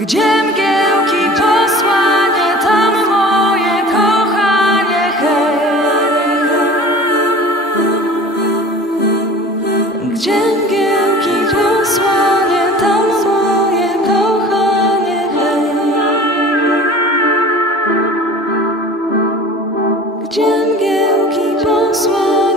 Gdzie mgiełki posłanie, tam moje kochanie, hej. Gdzie mgiełki posłanie, tam moje kochanie, hej. Gdzie mgiełki posłanie.